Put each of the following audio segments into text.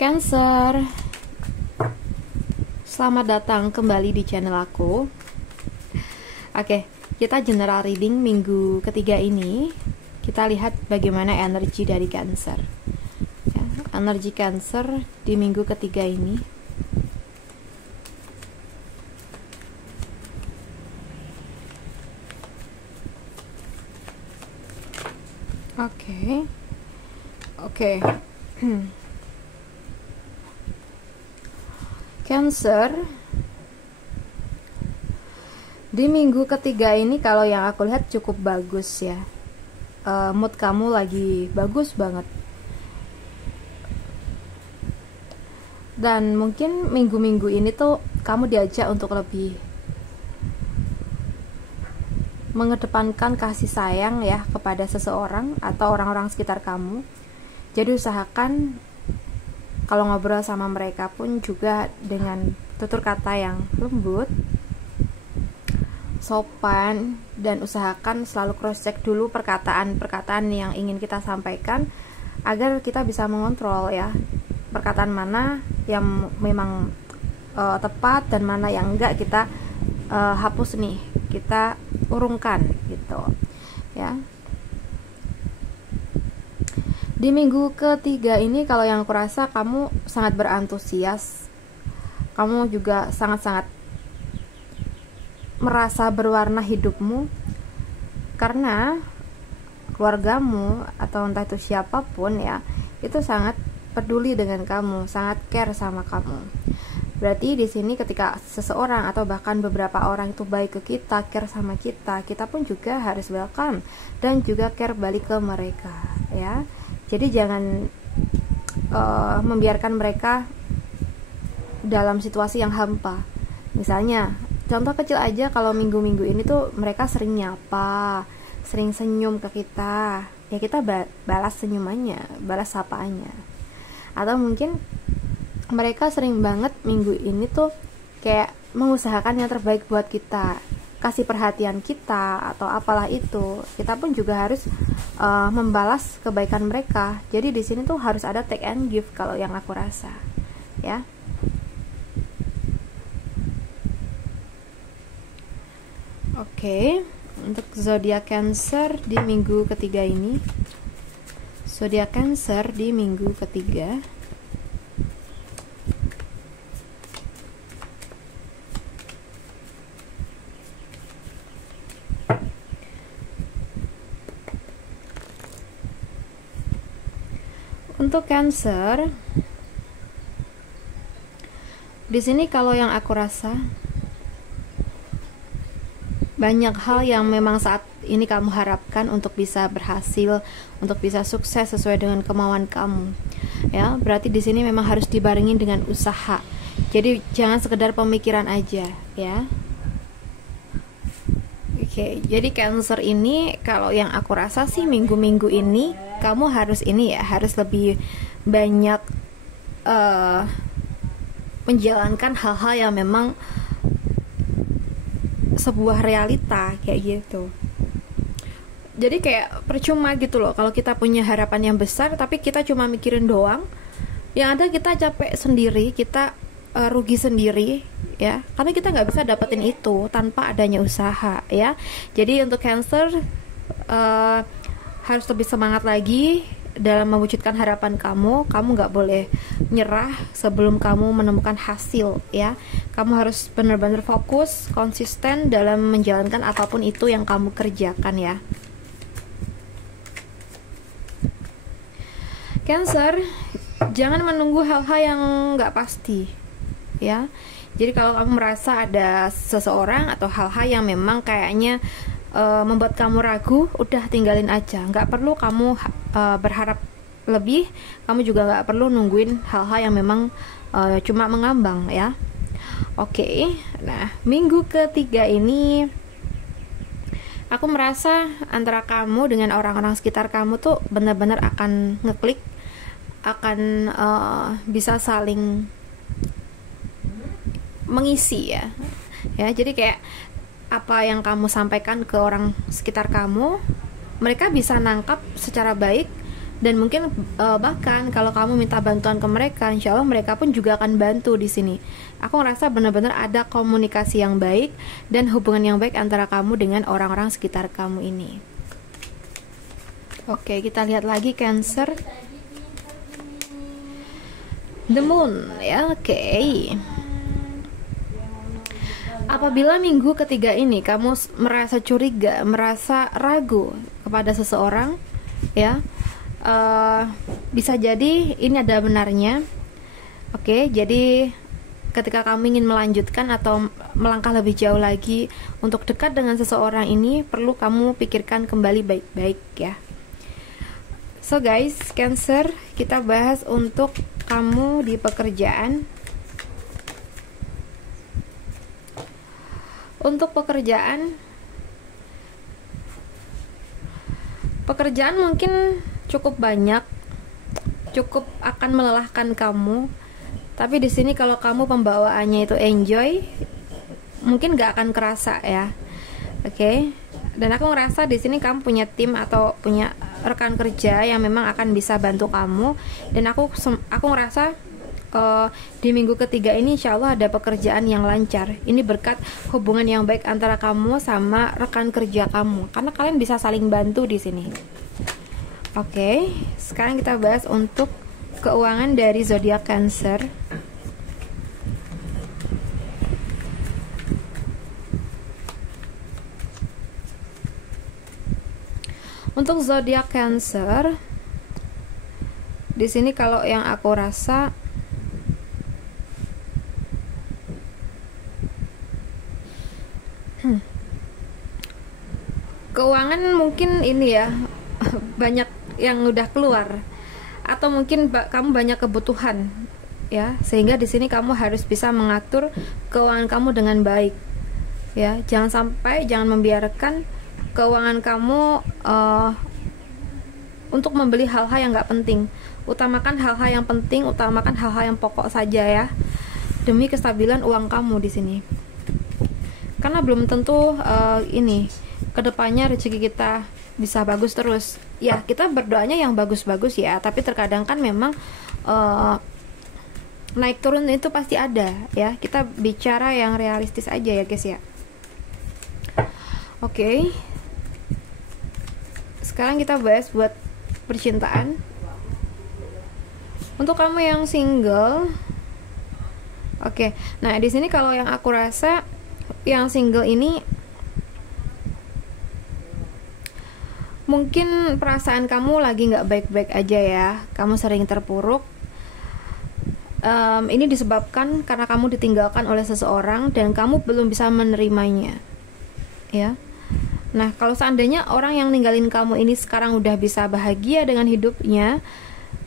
Cancer, selamat datang kembali di channel aku. Oke, kita general reading minggu ketiga ini. Kita lihat bagaimana energi dari Cancer ya, energi Cancer di minggu ketiga ini. Oke. Cancer, di minggu ketiga ini kalau yang aku lihat cukup bagus ya. Mood kamu lagi bagus banget. Dan mungkin minggu-minggu ini tuh kamu diajak untuk lebih mengedepankan kasih sayang ya kepada seseorang atau orang-orang sekitar kamu. Jadi usahakan kalau ngobrol sama mereka pun juga dengan tutur kata yang lembut, sopan, dan usahakan selalu cross check dulu perkataan-perkataan yang ingin kita sampaikan agar kita bisa mengontrol ya perkataan mana yang memang tepat dan mana yang enggak kita hapus nih, kita urungkan gitu ya. Di minggu ketiga ini kalau yang aku rasa kamu sangat berantusias, kamu juga sangat-sangat merasa berwarna hidupmu karena keluargamu atau entah itu siapapun ya, itu sangat peduli dengan kamu, sangat care sama kamu. Berarti di sini ketika seseorang atau bahkan beberapa orang itu baik ke kita, care sama kita, kita pun juga harus welcome dan juga care balik ke mereka ya. Jadi jangan membiarkan mereka dalam situasi yang hampa. Misalnya, contoh kecil aja, kalau minggu-minggu ini tuh mereka sering nyapa, sering senyum ke kita, ya kita balas senyumannya, balas sapaannya. Atau mungkin mereka sering banget minggu ini tuh kayak mengusahakan yang terbaik buat kita, kasih perhatian kita atau apalah itu, kita pun juga harus membalas kebaikan mereka. Jadi di sini tuh harus ada take and give kalau yang aku rasa ya. Oke, untuk zodiak Cancer di minggu ketiga ini, zodiak Cancer di minggu ketiga. Untuk Cancer, di sini kalau yang aku rasa banyak hal yang memang saat ini kamu harapkan untuk bisa berhasil, untuk bisa sukses sesuai dengan kemauan kamu. Ya, berarti di sini memang harus dibarengin dengan usaha. Jadi jangan sekedar pemikiran aja, ya. Oke, jadi Cancer ini kalau yang aku rasa sih minggu-minggu ini kamu harus ini ya, harus lebih banyak menjalankan hal-hal yang memang sebuah realita kayak gitu. Jadi kayak percuma gitu loh kalau kita punya harapan yang besar tapi kita cuma mikirin doang, yang ada kita capek sendiri, kita rugi sendiri ya, karena kita nggak bisa dapetin itu tanpa adanya usaha ya. Jadi untuk Cancer harus lebih semangat lagi dalam mewujudkan harapan kamu. Kamu nggak boleh nyerah sebelum kamu menemukan hasil ya. Kamu harus benar-benar fokus, konsisten dalam menjalankan apapun itu yang kamu kerjakan ya. Cancer, jangan menunggu hal-hal yang nggak pasti ya. Jadi kalau kamu merasa ada seseorang atau hal-hal yang memang kayaknya membuat kamu ragu, udah tinggalin aja. Nggak perlu kamu berharap lebih, kamu juga nggak perlu nungguin hal-hal yang memang cuma mengambang ya. Oke, nah minggu ketiga ini aku merasa antara kamu dengan orang-orang sekitar kamu tuh benar-benar akan ngeklik, akan bisa saling mengisi ya. Ya, jadi kayak apa yang kamu sampaikan ke orang sekitar kamu, mereka bisa nangkap secara baik Dan mungkin bahkan kalau kamu minta bantuan ke mereka, insya Allah mereka pun juga akan bantu di sini. Aku ngerasa benar-benar ada komunikasi yang baik dan hubungan yang baik antara kamu dengan orang-orang sekitar kamu ini. Oke, kita lihat lagi Cancer. The Moon, ya, oke. Apabila minggu ketiga ini kamu merasa curiga, merasa ragu kepada seseorang, ya, bisa jadi ini ada benarnya. Oke, jadi ketika kamu ingin melanjutkan atau melangkah lebih jauh lagi untuk dekat dengan seseorang ini, perlu kamu pikirkan kembali baik-baik ya. So guys, Cancer, kita bahas untuk kamu di pekerjaan. Untuk pekerjaan mungkin cukup banyak, cukup akan melelahkan kamu. Tapi di sini kalau kamu pembawaannya itu enjoy, mungkin gak akan kerasa ya. Oke. Dan aku ngerasa di sini kamu punya tim atau punya rekan kerja yang memang akan bisa bantu kamu. Dan aku ngerasa di minggu ketiga ini insya Allah ada pekerjaan yang lancar. Ini berkat hubungan yang baik antara kamu sama rekan kerja kamu, karena kalian bisa saling bantu di sini. Oke, sekarang kita bahas untuk keuangan dari zodiak Cancer. Untuk zodiak Cancer, di sini kalau yang aku rasa keuangan mungkin ini ya banyak yang udah keluar, atau mungkin kamu banyak kebutuhan ya, sehingga di sini kamu harus bisa mengatur keuangan kamu dengan baik ya. Jangan membiarkan keuangan kamu untuk membeli hal-hal yang nggak penting. Utamakan hal-hal yang penting, utamakan hal-hal yang pokok saja ya, demi kestabilan uang kamu di sini. Karena belum tentu ini kedepannya rezeki kita bisa bagus terus. Ya, kita berdoanya yang bagus-bagus ya, tapi terkadang kan memang naik turun itu pasti ada ya. Kita bicara yang realistis aja ya guys ya. Oke. Sekarang kita bahas buat percintaan. Untuk kamu yang single, oke. Nah, di sini kalau yang aku rasa yang single ini mungkin perasaan kamu lagi nggak baik-baik aja ya. Kamu sering terpuruk. Ini disebabkan karena kamu ditinggalkan oleh seseorang dan kamu belum bisa menerimanya ya. Nah, kalau seandainya orang yang ninggalin kamu ini sekarang udah bisa bahagia dengan hidupnya,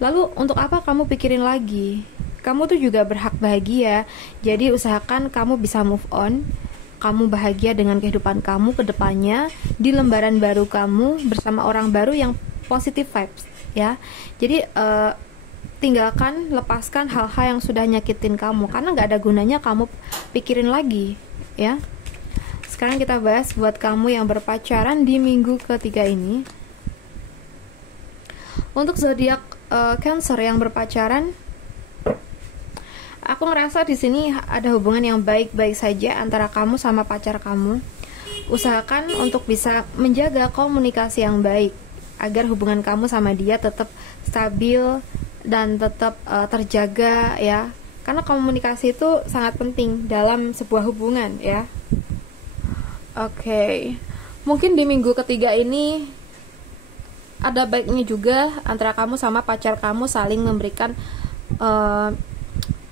lalu untuk apa kamu pikirin lagi? Kamu tuh juga berhak bahagia. Jadi usahakan kamu bisa move on. Kamu bahagia dengan kehidupan kamu ke depannya, di lembaran baru kamu bersama orang baru yang positive vibes ya. Jadi tinggalkan, lepaskan hal-hal yang sudah nyakitin kamu, karena nggak ada gunanya kamu pikirin lagi ya. Sekarang kita bahas buat kamu yang berpacaran di minggu ketiga ini. Untuk zodiak Cancer yang berpacaran, aku ngerasa di sini ada hubungan yang baik-baik saja antara kamu sama pacar kamu. Usahakan untuk bisa menjaga komunikasi yang baik agar hubungan kamu sama dia tetap stabil dan tetap terjaga ya. Karena komunikasi itu sangat penting dalam sebuah hubungan ya. Oke. Mungkin di minggu ketiga ini ada baiknya juga antara kamu sama pacar kamu saling memberikan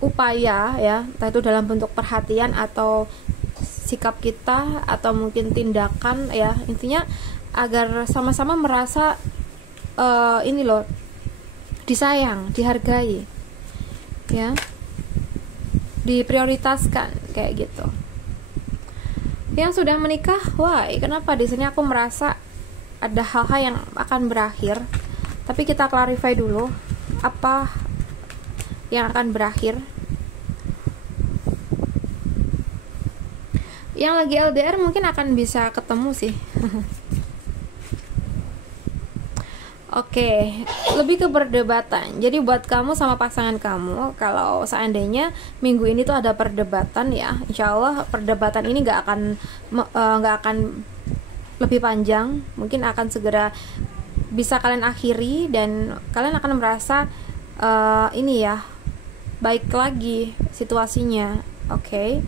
upaya ya, entah itu dalam bentuk perhatian atau sikap kita atau mungkin tindakan ya, intinya agar sama-sama merasa ini loh, disayang, dihargai ya, diprioritaskan kayak gitu. Yang sudah menikah, wah kenapa di sini aku merasa ada hal-hal yang akan berakhir, tapi kita clarify dulu apa yang akan berakhir. Yang lagi LDR mungkin akan bisa ketemu sih. Oke, lebih ke perdebatan. Jadi buat kamu sama pasangan kamu, kalau seandainya minggu ini tuh ada perdebatan ya, insya Allah perdebatan ini nggak akan lebih panjang, mungkin akan segera bisa kalian akhiri dan kalian akan merasa ini ya baik lagi situasinya. Oke.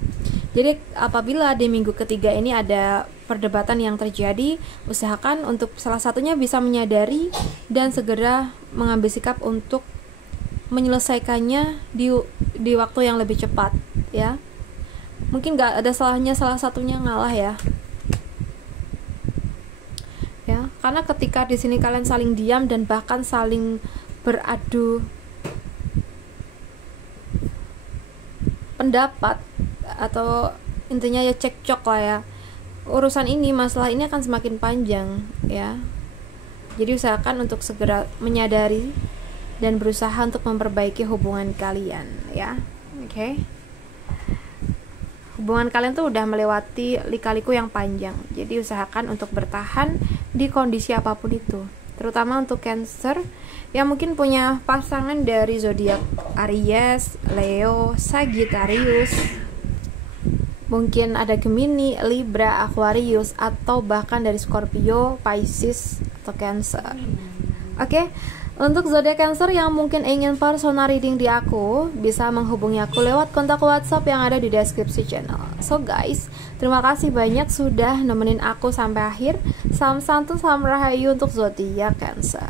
Jadi apabila di minggu ketiga ini ada perdebatan yang terjadi, usahakan untuk salah satunya bisa menyadari dan segera mengambil sikap untuk menyelesaikannya di waktu yang lebih cepat ya. Mungkin gak ada salahnya salah satunya ngalah ya. Ya, karena ketika di sini kalian saling diam dan bahkan saling beradu pendapat atau intinya ya cekcok lah ya, urusan ini, masalah ini akan semakin panjang ya. Jadi usahakan untuk segera menyadari dan berusaha untuk memperbaiki hubungan kalian ya. Oke. Hubungan kalian tuh udah melewati lika-liku yang panjang. Jadi usahakan untuk bertahan di kondisi apapun itu. Terutama untuk Cancer yang mungkin punya pasangan dari zodiak Aries, Leo, Sagittarius, mungkin ada Gemini, Libra, Aquarius, atau bahkan dari Scorpio, Pisces, atau Cancer. Oke, untuk zodiak Cancer yang mungkin ingin personal reading di aku, bisa menghubungi aku lewat kontak WhatsApp yang ada di deskripsi channel. So guys, terima kasih banyak sudah nemenin aku sampai akhir. Salam santu, salam rahayu untuk zodiak Cancer.